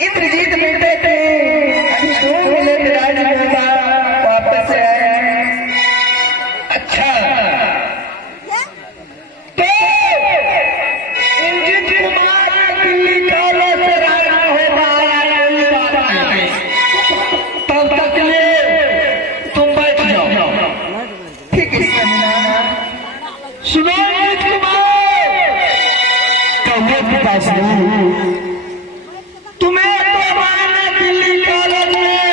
इंद्रजीत बेटे थे अभी 2 मिनट राजगोपा वापस आए। अच्छा तो इंद्रजीत कुमार दिल्ली काले से राजा होगा तब तक ले तुम बैठ जाओ। ठीक है सुनो इंद्रजीत कुमार कहो पिताश्री तुम्हें तो हमारे दिल्ली कॉलेज में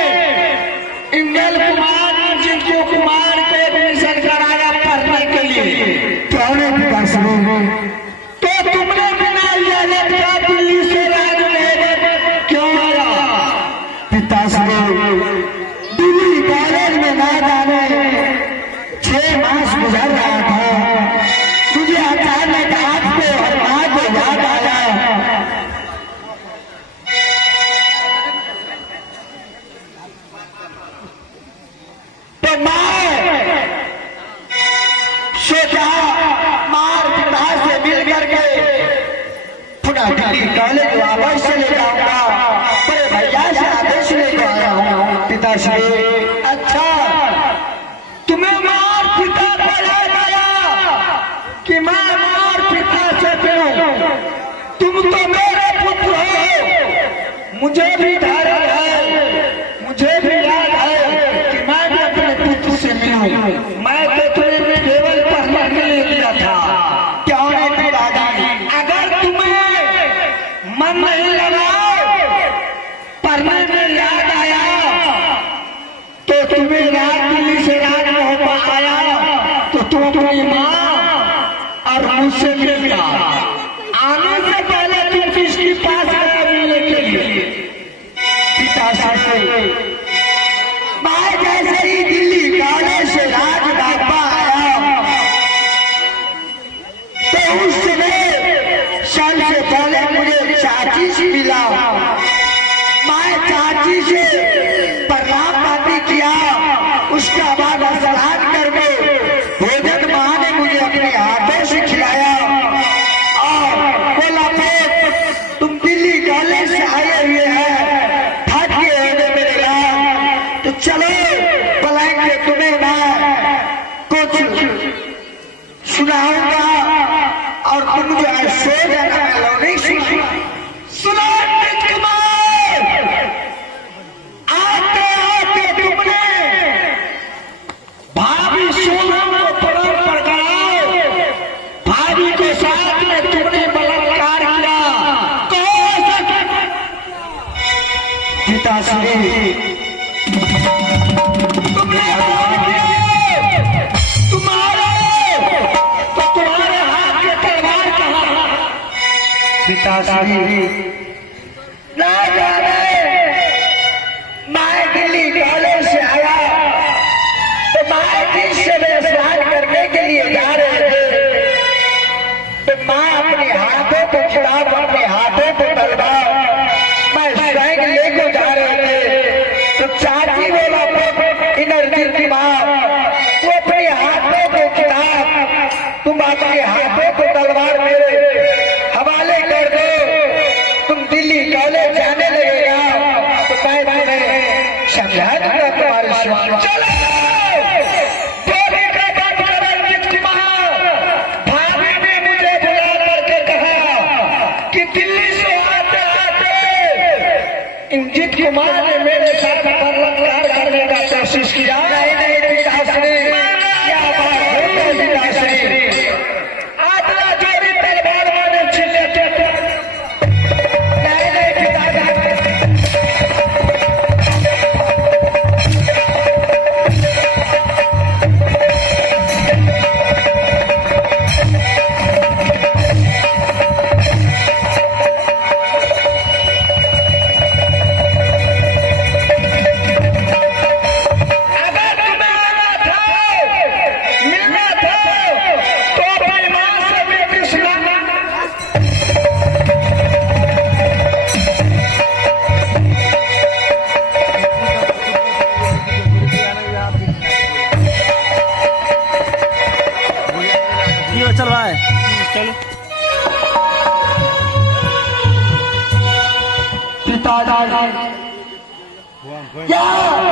इंगल कुमार जिनको कुमार को एडमिशन कराया पढ़ने के लिए कौन है पिताश्री तो तुमने बिना इजाजत का दिल्ली से राजमहल क्यों आया? पिताश्री दिल्ली कॉलेज में ना जाने 6 मास गुजर रहा था, मुझे अचानक आपको और माँ को याद आया। तो मैं सोचा मार पिता से मिल करके पुनः दिल्ली कॉलेज वापस चले जाऊंगा, बड़े भैया से आदेश लेकर आया हूँ। पिताश्री अच्छा तुम्हें मार पिता पढ़ा गया कि मैं मार पिता से पढ़ूं? तुम तो मेरे पुत्र हो, मुझे भी धारण है, मुझे भी याद है कि मैं भी अपने पुत्र से मिलूं। मैं तो तुम्हें केवल पढ़ने के लिए दिया था, क्यों नहीं दादाजी? अगर तुम्हें मन नहीं लगा पढ़ने में याद आया तो तुम्हें रात दिल्ली से रात में हो पाया तो तुम अपनी माँ और मुझसे मिलना। आने से पहले तुम किसके पास गया मिलने के लिए? पिताश्री मैं जैसे ही दिल्ली कॉलेज से राजबापा आया तो उस समय सबसे पहले मुझे चाची से मिला। मैं चाची से प्रणाम पाती किया, उसका बाद स्नान करके भोजन माँ ने मुझे अपने हाथों से खिलाया और बोला तुम दिल्ली कॉलेज से आए हुए हैं, थक गए होंगे मेरे लाल, तो चलो बुलाएंगे तुम्हें, मैं कुछ सुनाऊंगा और तुम जो है सो जाना, मैं लो नहीं सुना। सुनो इंद्रजीत कुमार, आते आते तुमने भाभी सोनम को प्रणाम पड़ कराओ, भाभी के साथ में तुमने बलात्कार किया, कहो सके? पिताश्री तुमने तुम्हारे तो तुम्हारे हाथ के तलवार कहाँ? पिताश्री ना जाने मैं दिल्ली कॉलेज से आया तो मैं जिस समय स्नान करने के लिए जा रहे थे तो मैं अपने हाथों को खिलाफ अपने हाथों को तलवार मैं स्वयं लेकर जा रहे थे तो चाची बोला इंद्रजीत कुमार तू अपने हाथों को खिलाफ तुम अपने हाथों को तलवार मेरे हवाले कर दो, तुम दिल्ली कॉलेज जाने लगेगा तो मैं तुम्हें समझा दूंगा तुम्हारे स्वामी। चलो बोली का बात करो इंद्रजीत कुमार, भाभी ने मुझे बुला करके कहा कि दिल्ली से आते आते इंद्रजीत कुमार ने मेरे साथ बलात्कार करने का कोशिश किया। नहीं नहीं पिताश्री क्या बात है पिताश्री, आदला जोड़ी तलवार वाले छिले नहीं नहीं पिताश्री अगर पिताजी क्या